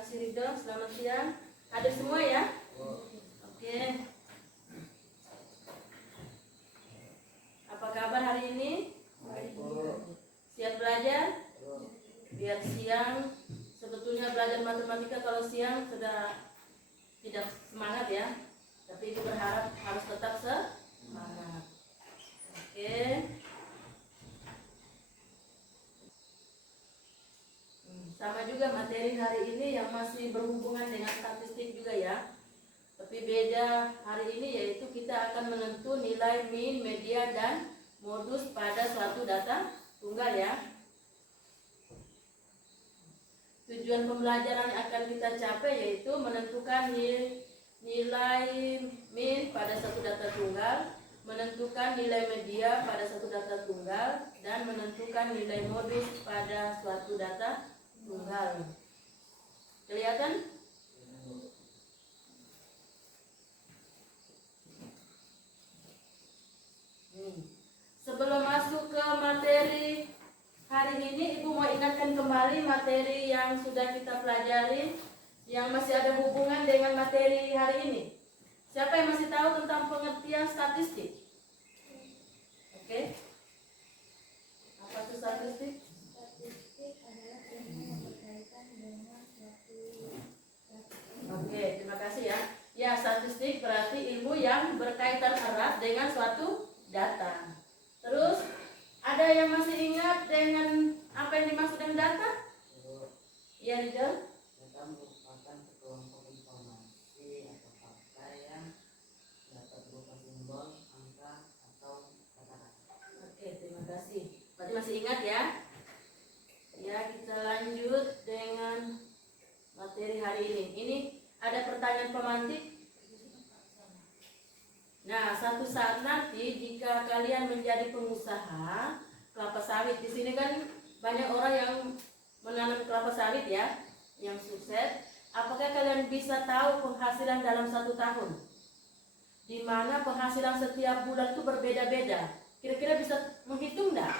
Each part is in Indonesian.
kasih Ridho, selamat siang. Hadir semua ya? Oke. Apa kabar hari ini? Siap belajar? Biar siang, sebetulnya belajar matematika kalau siang sudah tidak semangat ya. Tapi Ibu berharap harus tetap semangat. Oke. Sama juga materi hari ini yang masih berhubungan dengan statistik juga ya. Tapi beda hari ini yaitu kita akan menentu nilai min, median, dan modus pada suatu data tunggal ya. Tujuan pembelajaran yang akan kita capai yaitu menentukan nilai min pada satu data tunggal, menentukan nilai media pada satu data tunggal, dan menentukan nilai modus pada suatu data tunggal. Kelihatan? Sebelum masuk ke materi hari ini, Ibu mau ingatkan kembali materi yang sudah kita pelajari yang masih ada hubungan dengan materi hari ini. Siapa yang masih tahu tentang pengertian statistik? Oke. Apa itu statistik? Oke, terima kasih ya. Ya, statistik berarti ilmu yang berkaitan erat dengan suatu data. Terus, ada yang masih ingat dengan apa yang dimaksud dengan data? Iya, Ridho? Data merupakan sekelompok informasi atau fakta yang dapat berupa simbol, angka, atau kata-kata. Oke, terima kasih. Berarti masih ingat ya? Ya, kita lanjut dengan materi hari ini. Ini ada pertanyaan pemantik. Nah, satu saat nanti jika kalian menjadi pengusaha kelapa sawit, di sini kan banyak orang yang menanam kelapa sawit ya, yang sukses. Apakah kalian bisa tahu penghasilan dalam satu tahun? Di mana penghasilan setiap bulan itu berbeda-beda. Kira-kira bisa menghitung enggak?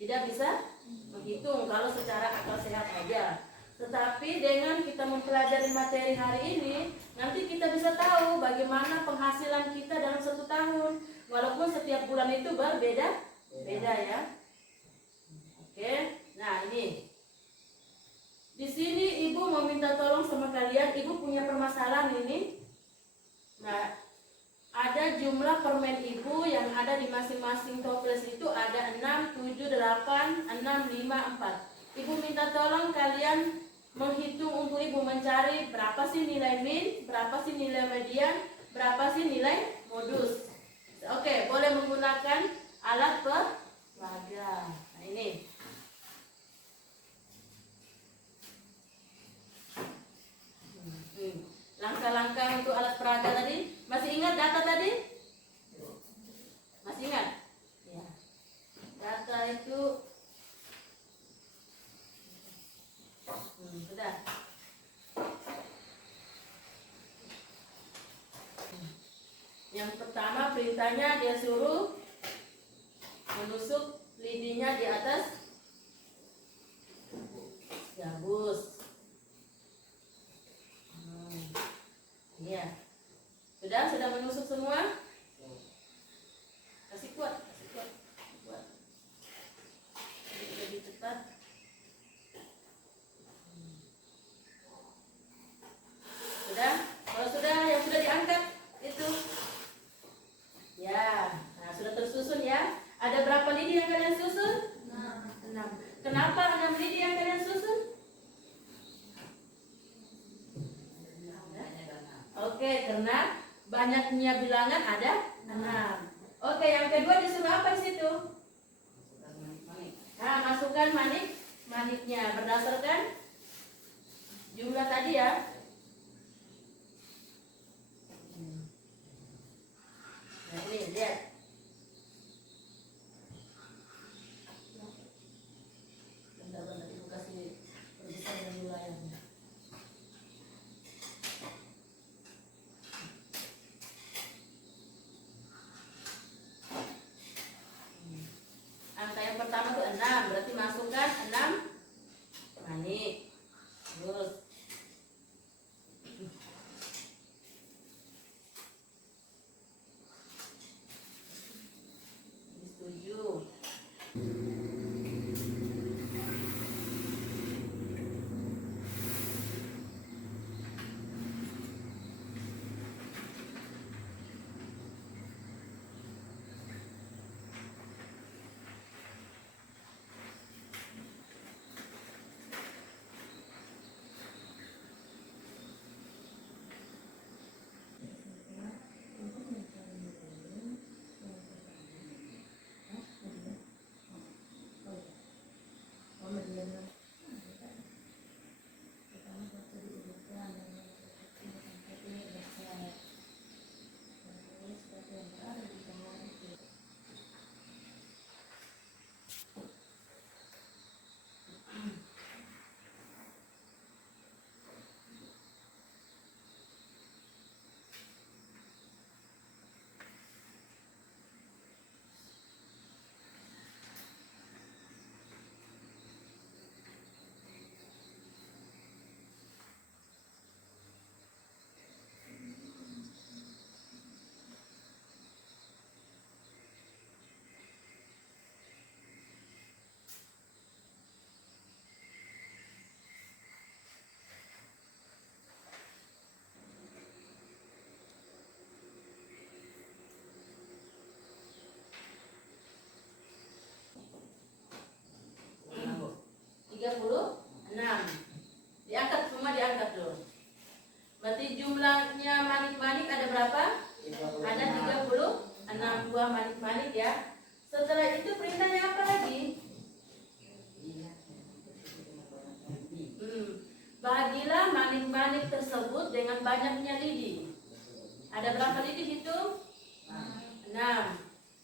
Tidak bisa menghitung kalau secara akal sehat aja. Tetapi dengan kita mempelajari materi hari ini, nanti kita bisa tahu bagaimana penghasilan kita dalam satu tahun. Walaupun setiap bulan itu berbeda ya. Oke, nah ini. Di sini Ibu mau minta tolong sama kalian. Ibu punya permasalahan ini. Nah, ada jumlah permen Ibu yang ada di masing-masing toples itu ada 6, 7, 8, 6, 5, 4. Ibu minta tolong kalian menghitung untuk Ibu mencari berapa sih nilai min, berapa sih nilai median, berapa sih nilai modus. Oke, boleh menggunakan alat peraga. Nah ini. Langkah-langkah untuk alat peraga tadi. Masih ingat data tadi? Masih ingat? Ya. Data itu sudah. Yang pertama perintahnya dia suruh menusuk lidinya di atas gabus. Iya. Sudah menusuk semua? Kasih kuat. Lebih cepat. Sudah? Kalau sudah, yang sudah diangkat itu. Ya, nah sudah tersusun ya. Ada berapa lidi yang kalian susun? 6. Kenapa 6 lidi yang kalian susun? Oke, karena banyaknya bilangan ada 6. Oke, yang kedua disuruh apa di situ? Nah, masukkan maniknya berdasarkan jumlah tadi ya. Nah, ini lihat. Bentar, Ibu kasih perbesar dari layarnya. Angka yang pertama itu 6, berarti masukkan 6 manik. Terus berapa? 36. Ada 36 buah manik-manik ya. Setelah itu perintahnya apa lagi? Iya. Bagilah manik-manik tersebut dengan banyaknya lidi. Ada berapa lidi itu? 6.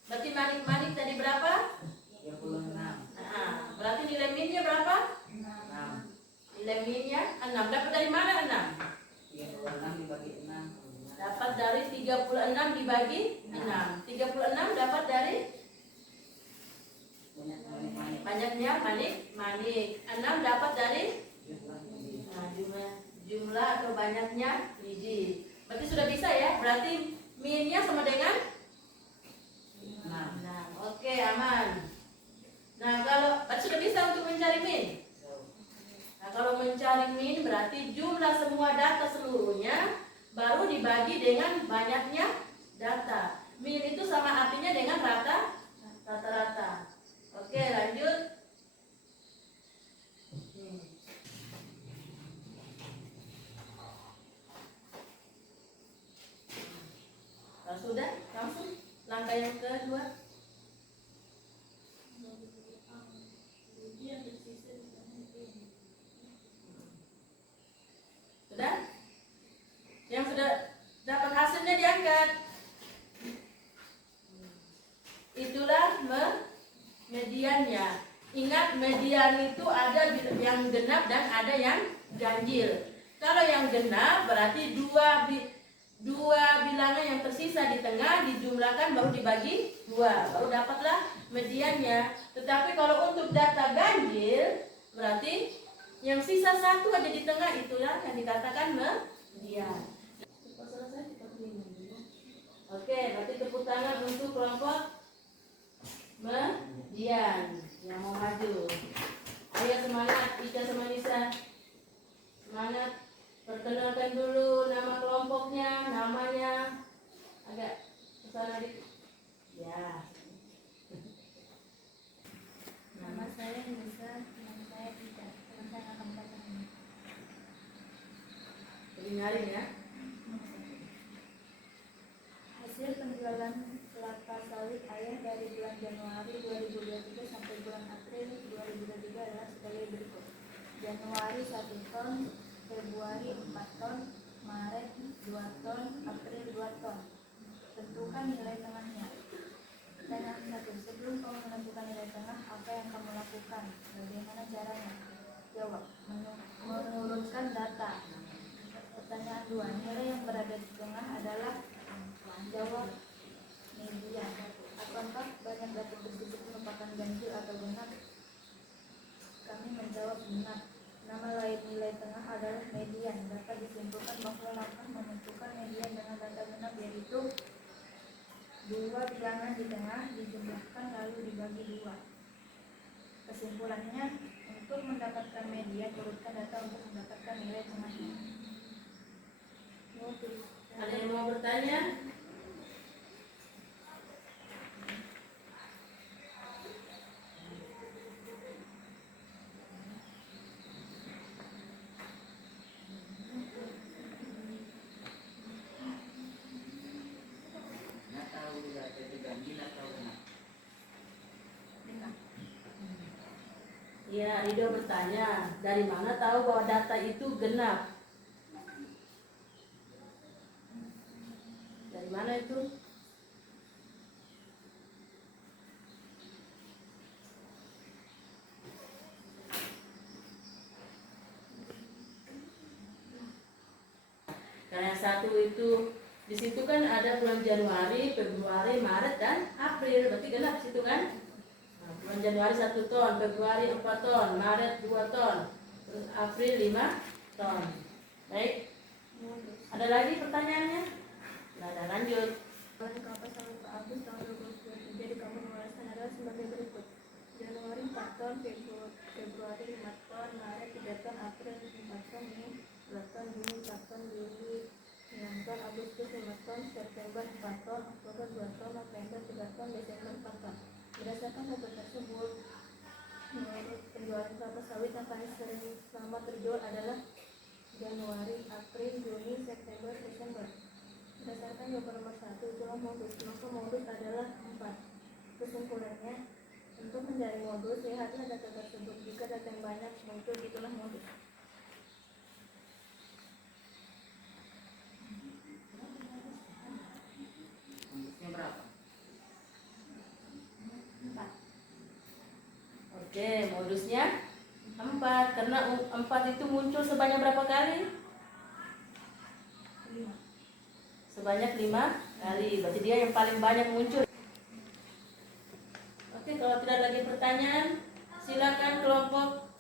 Berarti manik-manik tadi berapa? 36. Nah, berarti nilai minnya berapa? 6. Nilai minnya 6. Dapat dari mana 6? 36 dibagi 6. Dapat dari 36 dibagi 6. 36 dapat dari banyaknya manik-manik. 6 dapat dari jumlah atau banyaknya lidi. Berarti sudah bisa ya? Berarti minnya sama dengan 6. Oke, aman. Nah, kalau berarti sudah bisa untuk mencari min. Nah, kalau mencari min berarti jumlah semua data seluruhnya baru dibagi dengan banyaknya data. Min itu sama artinya dengan rata-rata. Oke, lanjut. Kalau sudah, langsung langkah yang kedua. Sudah? Yang sudah dapat hasilnya diangkat. Itulah mediannya. Ingat, median itu ada yang genap dan ada yang ganjil. Kalau yang genap berarti dua bilangan yang tersisa di tengah dijumlahkan baru dibagi 2, baru dapatlah mediannya. Tetapi kalau untuk data ganjil berarti yang sisa 1 ada di tengah, itulah yang dikatakan median. Oke, berarti tepuk tangan untuk kelompok median yang mau maju. Ayo semangat, Ica sama Nisa. Semangat. Perkenalkan dulu nama kelompoknya, namanya agak kesana dikit. Ya. Nama saya Nisa, nama saya Ica. Nama saya akan baca ini. Dengarin ya. Hasil penjualan kelapa sawit ayah dari bulan Januari 2023 sampai bulan April 2023 adalah sebagai berikut. Januari 1 ton, Februari 4 ton, Maret 2 ton, April 2 ton. Tentukan nilai tengahnya. Pertanyaan 1. Sebelum kamu menentukan nilai tengah, apa yang kamu lakukan? Bagaimana caranya? Jawab. Mengurutkan data. Pertanyaan 2. Nilai yang berada di tengah adalah? Jawab. Median. Apakah banyak data tersebut merupakan ganjil atau genap? Kami menjawab genap. Nama lain nilai tengah adalah median. Dapat disimpulkan bahwa langkah menentukan median dengan data genap yaitu 2 bilangan di tengah dijumlahkan lalu dibagi 2. Kesimpulannya, untuk mendapatkan median urutkan data untuk mendapatkan nilai tengahnya. Ada yang mau bertanya? Nggak tahu data itu ganjil atau genap. Ya, Rido bertanya, dari mana tahu bahwa data itu genap? Dari mana itu? Karena satu itu di situ kan ada bulan Januari, Februari, Maret dan April, berarti genap di situ kan? Nah, bulan Januari 1 ton, Februari 4 ton, Maret 2 ton, terus April 5 ton. Baik. Ada lagi pertanyaannya? Nah, ada lanjut. Kelapa sawit Pak Agus tahun 2023 di Kampung Walasan adalah sebagai berikut. Januari 4 ton, Februari 5 ton, Maret 3 ton, April 4 ton, Mei 2 ton, Juni 4 ton, Juli 9 ton, Agustus 5 ton, September 4 ton, Oktober 2 ton, November 3 ton, Desember 4 ton. Berdasarkan data tersebut, menurut penjualan kelapa sawit yang paling sering selama terjual adalah Januari, April, Juni, September, Desember. Berdasarkan jawaban nomor 1, itulah modus. Maka modus adalah 4. Kesimpulannya, untuk mencari modus, lihatlah data tersebut. Jika data yang banyak muncul, itulah modus. Modusnya berapa? 4. Oke, modusnya 4. Karena 4 itu muncul sebanyak berapa kali? 5. Sebanyak 5 kali. Berarti dia yang paling banyak muncul. Oke, kalau tidak lagi pertanyaan, silakan kelompok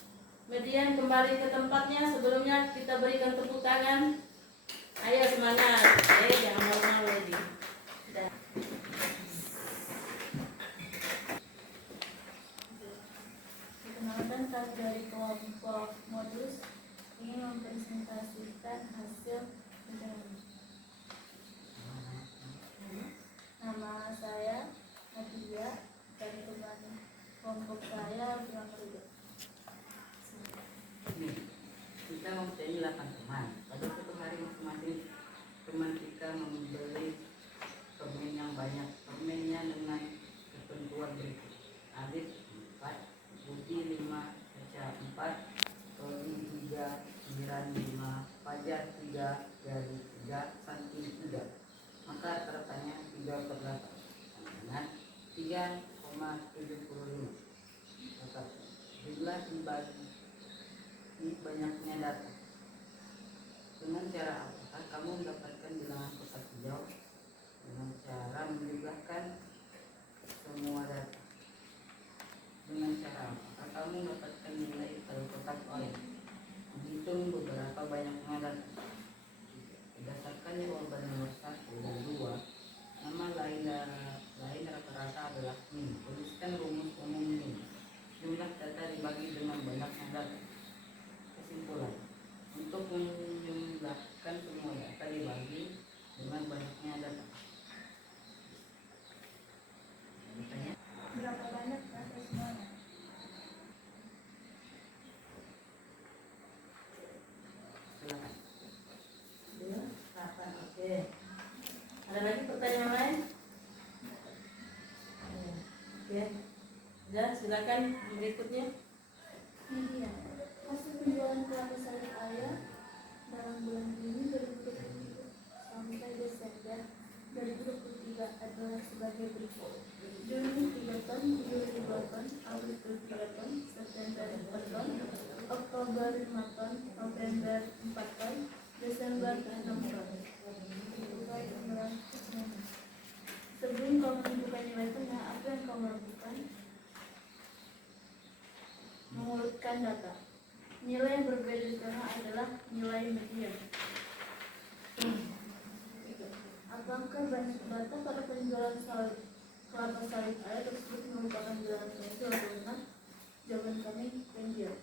median kembali ke tempatnya. Sebelumnya kita berikan tepuk tangan. Ayo semangat. Jangan malu-malu lagi. Dah. Perkenalkan, kami dari kelompok modus ingin mempresentasikan hasil pencarian. Nama saya Nadia dan teman kelompok saya Bima Kerja. Nih, kita mempunyai 8 teman. Pada suatu hari masing-masing teman kita membeli permen yang banyak. Permennya dengan ketentuan berikut: Alif 4, Budi 5, Caca 4, Tony 3, Miran 5, Fajar 3, Jari 3, Santi 3. Maka rata-ratanya 3/8 dengan 3,75. Maka jumlah dibagi banyaknya data. Dengan cara apakah kamu mendapatkan bilangan kotak hijau? Dengan cara menjumlahkan semua data. Dengan cara apakah kamu mendapatkan nilai pada kotak lain? Menghitung beberapa banyaknya data. Berdasarkan jawaban nomor 1 dan 2, nama lain rata-rata adalah min. Tuliskan rumus umum min. Jumlah data dibagi dengan banyaknya data. Kesimpulan: untuk menjumlahkan semua data dibagi dengan banyaknya data. Bertanya? Berapa banyak data semuanya? Silakan. 8. Oke. Ada lagi pertanyaan lain? Oke. Ya, silakan berikutnya. Media. Hasil penjualan kelapa sawit ayah dalam bulan Juni 2023 sampai Desember 2023 adalah sebagai berikut. Juni 3 ton, Juli 2 ton, Agustus 3 ton, September 4 ton, Oktober 5 ton, November 4 ton, Desember 6 ton. Sebelum kau menentukan nilai tengah, apa yang kau lakukan? Mengurutkan data. Nilai yang berbeda di tengah adalah nilai median. Apakah banyak data pada penjualan kelapa sawit ayah tersebut merupakan bilangan palsu atau benar? Jawaban kami ganjil.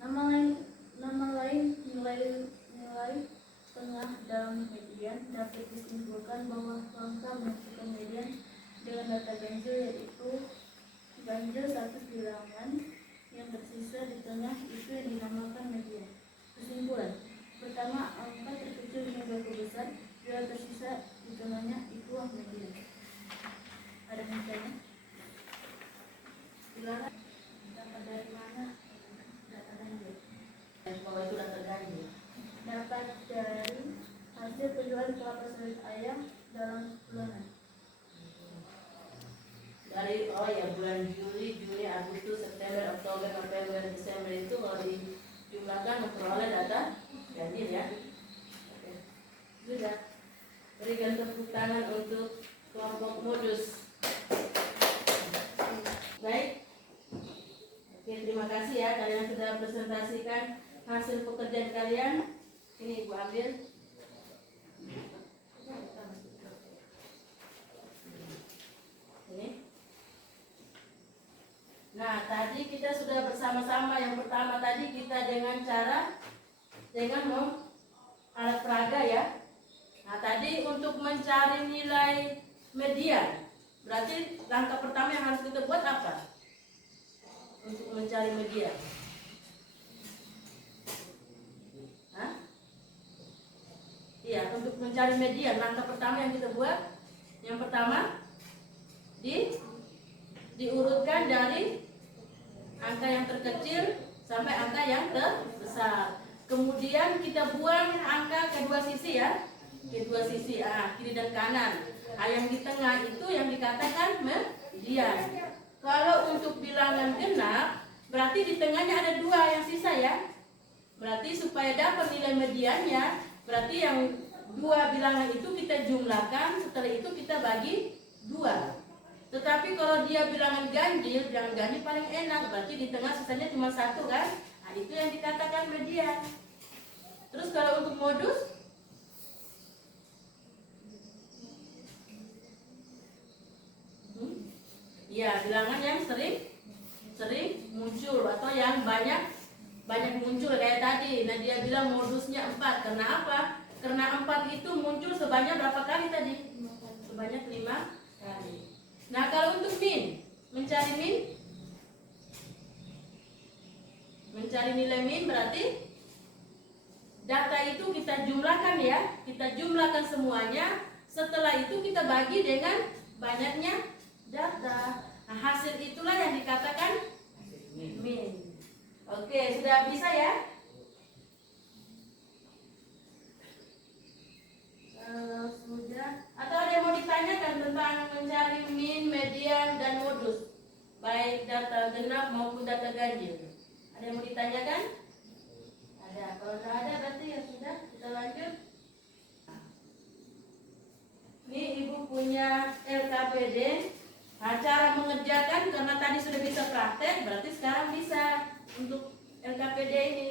Nama lain nilai tengah dalam median dapat disimpulkan bahwa langkah menentukan median dengan data ganjil, yaitu ganjil satu bilangan yang tersisa di tengah itu yang dinamakan median. Kesimpulan: pertama, angka terkecil hingga terbesar, bila tersisa di tengahnya itulah median. Ada misalnya? Silakan. Dapat dari mana data ganjil? Bahwa itu data ganjil. Dapat dari hasil penjualan kelapa sawit ayam dalam bulanan. Dari bulan Juli, Juni, Agustus, September, Oktober, November, Desember itu kalau dijumlahkan memperoleh data ganjil ya. Oke. Sudah. Berikan tepuk tangan untuk kelompok modus. Baik. Oke, terima kasih ya kalian sudah presentasikan hasil pekerjaan kalian. Ini Ibu ambil. Ini. Nah, tadi kita sudah bersama-sama. Yang pertama tadi kita dengan alat peraga ya. Nah, tadi untuk mencari nilai median, berarti langkah pertama yang harus kita buat apa? Untuk mencari median. Hah? Iya, untuk mencari median, langkah pertama yang kita buat, yang pertama diurutkan dari angka yang terkecil sampai angka yang terbesar. Kemudian kita buang angka kedua sisi ya, kedua sisi, kiri dan kanan. Yang di tengah itu yang dikatakan median. Kalau untuk bilangan genap, berarti di tengahnya ada 2 yang sisa ya. Berarti supaya dapat nilai mediannya, berarti yang 2 bilangan itu kita jumlahkan, setelah itu kita bagi 2. Tetapi kalau dia bilangan ganjil paling enak, berarti di tengah sisanya cuma 1 kan? Nah, itu yang dikatakan median. Terus kalau untuk modus, ya bilangan yang sering muncul atau yang banyak muncul kayak tadi. Nah, dia bilang modusnya 4. Karena apa? Karena 4 itu muncul sebanyak berapa kali tadi? Sebanyak 5 kali. Nah, kalau untuk mencari nilai min berarti data itu kita jumlahkan ya, kita jumlahkan semuanya. Setelah itu kita bagi dengan banyaknya data. Nah, hasil itulah yang dikatakan min. Oke, sudah bisa ya? Sudah. Atau ada yang mau ditanyakan tentang mencari min, median, dan modus, baik data genap maupun data ganjil? Ada yang mau ditanyakan? Ada. Kalau tidak ada berarti ya sudah, kita lanjut. Ini ibu punya LKPD. Nah, cara mengerjakan karena tadi sudah bisa praktek, berarti sekarang bisa untuk LKPD ini.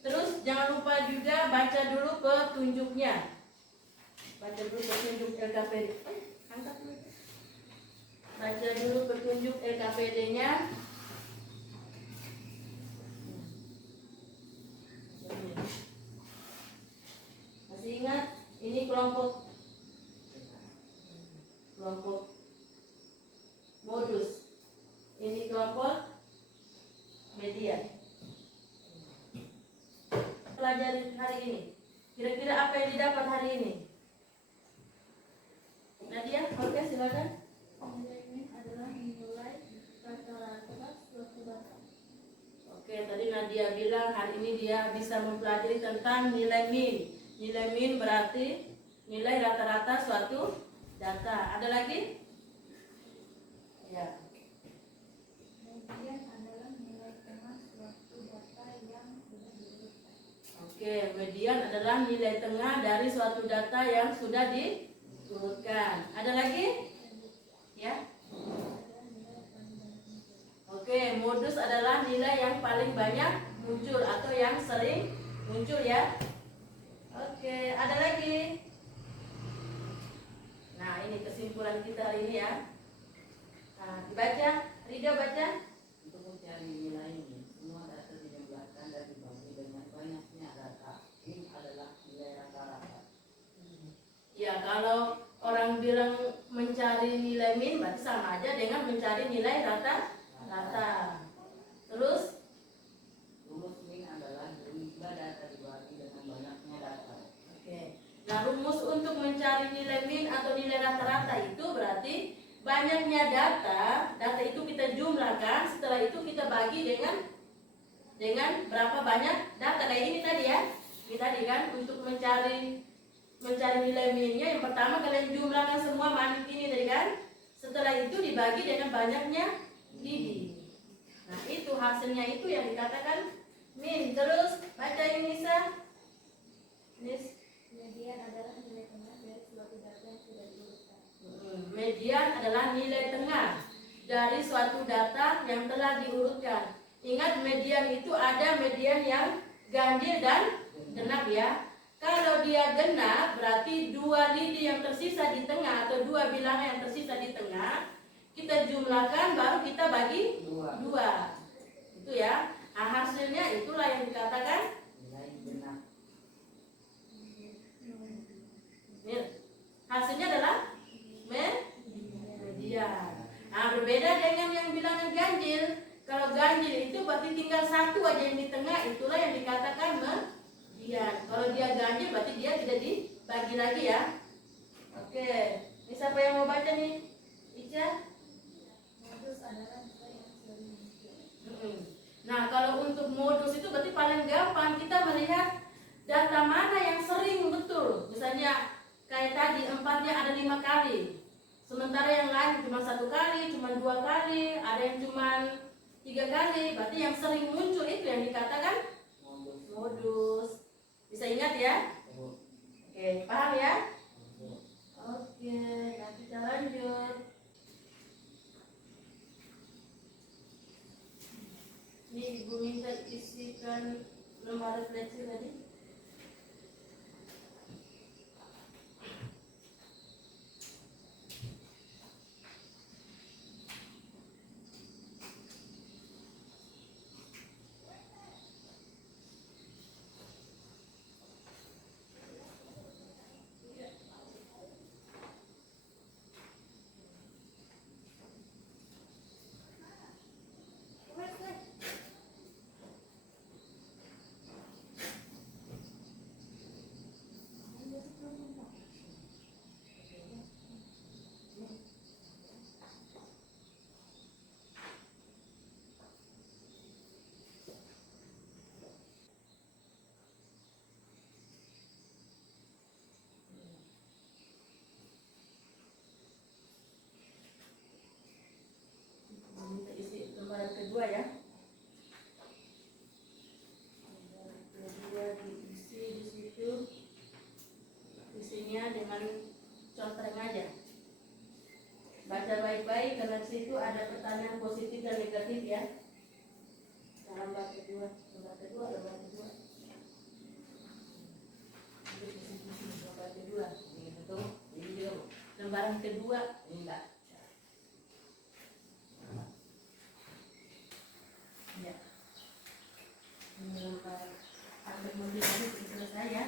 Terus jangan lupa juga baca dulu petunjuknya. Baca dulu petunjuk LKPD. Angkat dulu. Baca dulu petunjuk LKPD-nya. Masih ingat? Ini kelompok modus. Ini kelompok median. Pelajari hari ini. Kira-kira apa yang didapat hari ini? Nadia, oke silakan. Nilai min adalah nilai rata-rata suatu data. Oke, tadi Nadia bilang hari ini dia bisa mempelajari tentang nilai min. Nilai min berarti nilai rata-rata suatu data. Ada lagi? Ya. Median adalah nilai tengah suatu data yang sudah diurutkan. Oke, median adalah nilai tengah dari suatu data yang sudah diurutkan. Ada lagi? Ya. Oke, modus adalah nilai yang paling banyak muncul atau yang sering muncul ya. Oke, ada lagi? Nah, ini kesimpulan kita hari ini ya. Nah, dibaca, Rida baca. Untuk mencari nilai ini, semua data dijumlahkan dan dibagi dengan banyaknya data. Min adalah nilai rata-rata. Ya, kalau orang bilang mencari nilai min berarti sama aja dengan mencari nilai rata-rata. Terus Rumus min adalah jumlah data dibagi dengan banyaknya data. oke. Nah, rumus untuk mencari nilai min atau nilai rata-rata itu berarti banyaknya data itu kita jumlahkan, setelah itu kita bagi dengan berapa banyak data. Kayak ini tadi ya. Ini tadi kan untuk mencari nilai minnya, yang pertama kalian jumlahkan semua manik ini tadi kan. Setelah itu dibagi dengan banyaknya didi. Nah, itu hasilnya itu yang dikatakan min. Terus baca ini Nisa. Median adalah nilai tengah dari suatu data yang sudah diurutkan. Median adalah nilai tengah dari suatu data yang telah diurutkan. Ingat, median itu ada median yang ganjil dan genap ya. Kalau dia genap berarti 2 lidi yang tersisa di tengah atau 2 bilangan yang tersisa di tengah kita jumlahkan baru kita bagi 2. Itu ya. Nah, hasilnya itulah yang dikatakan Nilai genap. hasilnya adalah median. Nah, berbeda dengan yang bilangan ganjil. Kalau ganjil itu berarti tinggal 1 aja yang di tengah, itulah yang dikatakan median. Kalau dia ganjil berarti dia tidak dibagi lagi ya. Oke, ini siapa yang mau baca nih? Ica? Modus adalah data yang sering muncul. Nah, kalau untuk modus itu berarti paling gampang kita melihat data mana yang sering betul. Misalnya kayak tadi 4-nya ada 5 kali. Sementara yang lain cuma 1 kali, cuma 2 kali, ada yang cuma 3 kali. Berarti yang sering muncul itu yang dikatakan modus. Bisa ingat ya? Oke, paham ya? Oke, nah kita lanjut. Ini ibu minta isikan lembar refleksi tadi. Minta isi lembaran kedua ya. Lembaran kedua diisi di situ. Isinya dengan contreng aja. Baca baik-baik karena di situ ada pertanyaan positif dan negatif ya. Lembar kedua. Lembar kedua. Lembar kedua. Ini betul. Ini juga lembaran kedua. Ini enggak. Ya. Ini lembar akhir mungkin tadi sudah selesai ya.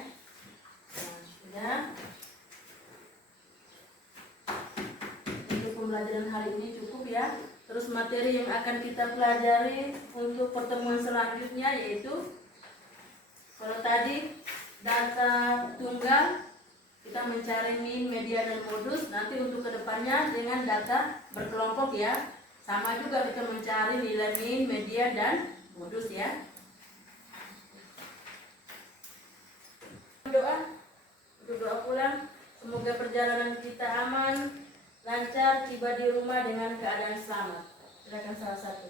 Nah, sudah. Untuk pembelajaran hari ini cukup ya. Terus materi yang akan kita pelajari untuk pertemuan selanjutnya yaitu kalau tadi data tunggal kita mencari min, media dan modus. Nanti untuk kedepannya dengan data berkelompok ya. Sama juga kita mencari nilai min, media dan modus ya. Doa untuk doa pulang. Semoga perjalanan kita aman, lancar, tiba di rumah dengan keadaan selamat. Silakan salah satu.